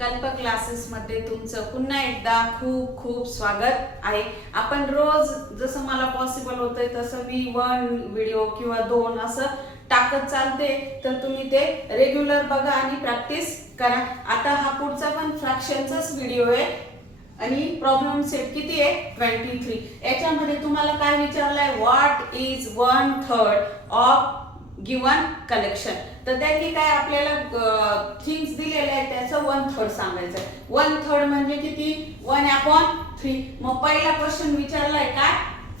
कल्प क्लासेस मध्ये तुमचं पुन्हा एकदा खूप खूप स्वागत आहे। आपण रोज जसं मला पॉसिबल होतंय तसं मी 1 व्हिडिओ किंवा 2 असं टाकत चालते, तर तुम्ही ते रेग्युलर बघा आणि प्रॅक्टिस करा। आता हा पुढचा पण फ्रॅक्शनचाच व्हिडिओ आहे आणि प्रॉब्लेम सेट किती आहे 23। याच्यामध्ये तुम्हाला काय विचारलंय, what is 1/3 of given collection. तर त्यांनी काय आपल्याला थिंग्स दिलेले आहेत, त्याचं 1/3 सांगायचं आहे। 1/3 म्हणजे किती 1/3। मग पहिला क्वेश्चन विचारलाय काय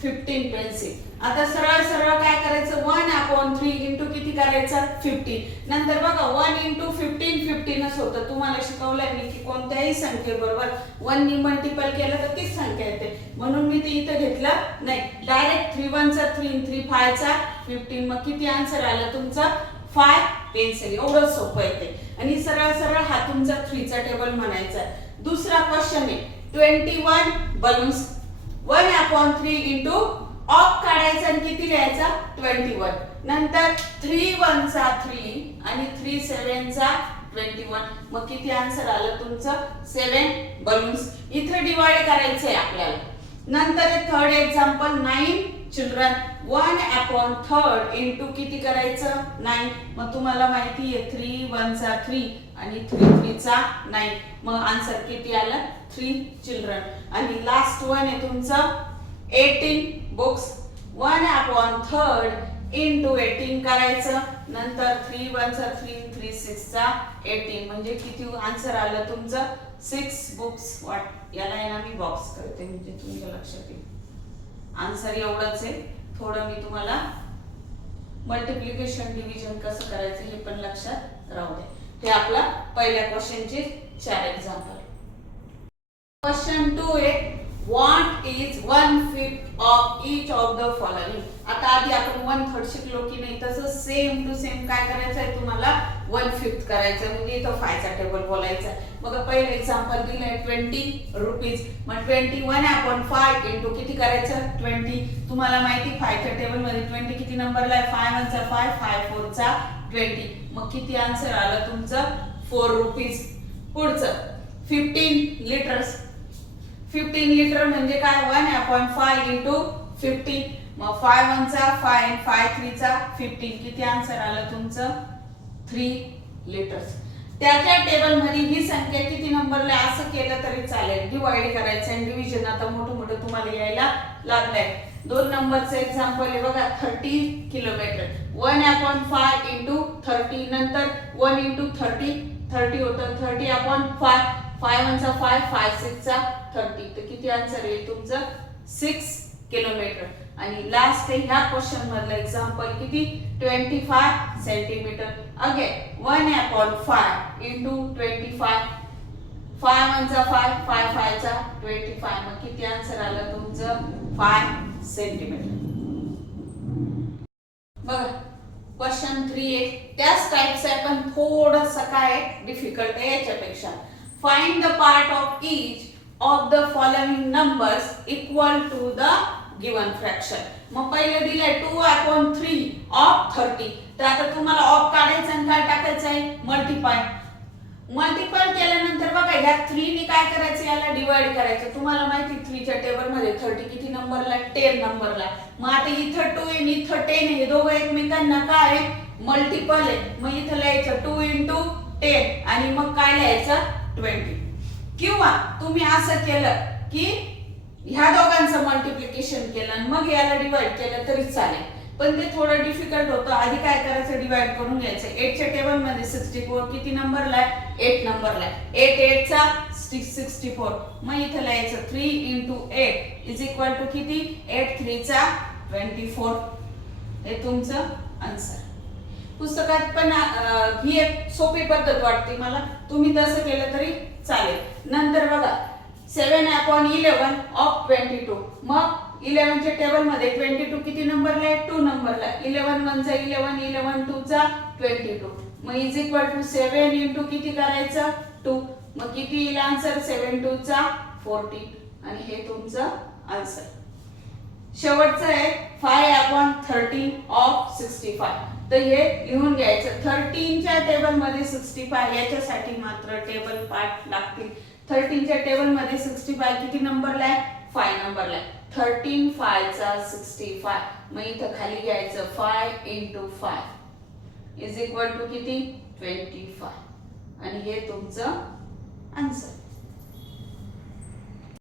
15 पेन्सिल। आता सरळ सरळ काय करायचं 1/3 इंटू किती करायचं 15। नंतर बघा 1 इंटू 15 15च होतं। तुम्हाला शिकवलंय मी की कोणत्याही संख्येबरोबर 1 नी मल्टिपल केलं तर तीच संख्या येते, म्हणून मी ते इथं घेतलं नाही। डायरेक्ट 3 1 चा 3 3 5 चा 15। मग किती आन्सर आला तुमचा 5 पेन्सिल। एवढं सोपं आहे ते। आणि सरळ सरळ हा तुमचा 3 चा टेबल म्हणायचा। दुसरा क्वेश्चन आहे 21 बलून्स। 1/3 इंटू ऑफ काढायचा आणि किती लिहायचा 21। नंतर 3 1 चा 3 आणि 3 7 चा 21। मग किती आन्सर आलं तुमचं 7 बलून्स। इथे डिवाइड करायचं आहे आपल्याला। नंतर थर्ड एक्झाम्पल 9 चिल्ड्रन। 1/3 इंटू किती करायचं 9। मग तुम्हाला माहिती आहे 3 1 चा 3 आणि 3 3 चा 9। मग आन्सर किती आलं 3 चिल्ड्रन। आणि लास्ट वन आहे तुमचं 18 बुक्स। 1/3 इंटू 18 करायचं। नंतर 3 1 चा 3 3 6 चा 18। म्हणजे किती आन्सर आलं तुमचं 6 बुक्स। वाट याला आहे ना मी बॉक्स करते म्हणजे तुमच्या लक्षात येईल। आन्सर एवढंच आहे। थोडं मी तुम्हाला मल्टिप्लिकेशन डिव्हिजन कसं करायचं हे पण लक्षात राहू दे। हे आपला पहिल्या क्वेश्चनचे 4 एक्झाम्पल। क्वेश्चन 2 आहे what is 1/5 of each of the following. आता आधी आपण 1/3 शिकलो की नाही, तसं सेम टू सेम काय करायचं आहे तुम्हाला 1/5 करायचं। म्हणजे इथं 5 चा टेबल बोलायचा। मग पहिलं एक्झाम्पल दिलंय 20 रुपीज। मग 21/5 इंटू किती करायचं 20। तुम्हाला माहिती 5 च्या टेबल मध्ये 20 किती नंबरला आहे 5 1 चा 5 5 4 चा 20। मग किती आन्सर आलं तुमचं 4 रुपीज। पुढचं 15 लिटर्स। 15 लिटर म्हणजे काय 1/5 इंटू 15। मग 5 1 चा 5 5 3 चा 15। किती आन्सर आलं तुमचं 3 लिटर्स। त्याच्या टेबल मध्ये ही संख्या किती नंबरला असं केलं तरी चालेल। डिवाइड करायचं आणि डिव्हिजन आता मोठं मोठं तुम्हाला यायला लागलंय। 2 नंबरचं एक्झाम्पल आहे बघा 30 किलोमीटर। 1/5 इंटू 30। नंतर 1 इंटू 30 30 होतं 30/5 5 1 चा 5 5 6 चा 30। तर किती आन्सर येईल तुमचं 6 किलोमीटर। आणि लास्ट ह्या क्वेश्चन मधलं एक्झाम्पल किती 25 सेंटीमीटर। अगेन 1/5 इंटू 25 5 1 चा 5 5 5 चा 25। मग किती आन्सर आलं तुमचं 5 सेंटीमीटर। बघा क्वेश्चन 3 आहे त्याच टाइपचं आहे पण थोडंसं काय डिफिकल्ट आहे याच्यापेक्षा। Find the part of each of the following numbers equal to the given fraction. मग पहिलं दिलंय 2/3 ऑफ 30। तर आता तुम्हाला ऑफ काढायचं आणि काय टाकायचं आहे मल्टिप्लाय। मल्टिप्लाय केल्यानंतर बघा ह्या 3 नी काय करायचं याला डिवाइड करायचं। तुम्हाला माहिती 3 च्या टेबल मध्ये 30 किती नंबरला 10 नंबरला। मग आता इथं 2 आहे इथं 10 आहे, हे दोघं एकमेकांना काय आहे मल्टिपल आहे। मग इथं लिहायचं 2 इंटू 10 आणि मग काय लिहायचं 20। किंवा तुम्ही असं केलं की ह्या दोघांचं मल्टिप्लिकेशन केलं आणि मग याला डिवाइड केलं तरी चालेल, पण ते थोडं डिफिकल्ट होतं। आधी काय करायचं डिवाइड करून घ्यायचं। 8 च्या टेबल मध्ये 64 किती नंबरला आहे 8 नंबरला आहे। 8 8 चा 64। मग इथं लिहायचं 3 इंटू 8 इज इक्वल टू किती 8 3 चा 24। हे तुमचं आन्सर। पुस्तकात पण ही एक सोपी पद्धत वाटते मला, तुम्ही तसं केलं तरी चालेल। नंतर बघा 7/11 ऑफ 22। मग 11 च्या टेबल मध्ये 22 किती नंबरला आहे 2 नंबरला। 11 1 चा 11 11 2 चा 22। मग इज इक्वल टू 7 इंटू किती करायचं 2। मग किती येईल आन्सर 7 2 चा 14। आणि हे तुमचं आन्सर। शेवटचं आहे 5/13 ऑफ 65। तर हे लिहून घ्यायचं. 13च्या टेबलमध्ये 65, याच्यासाठी मात्र टेबल पाठ लागतील. 13च्या टेबलमध्ये 65 किती नंबरला आहे? 5 नंबरला आहे. 13 5 चा 65. मग इथं खाली घ्यायचं 5 into 5 इज इक्वल टू किती? 25. आणि हे तुमचं आन्सर.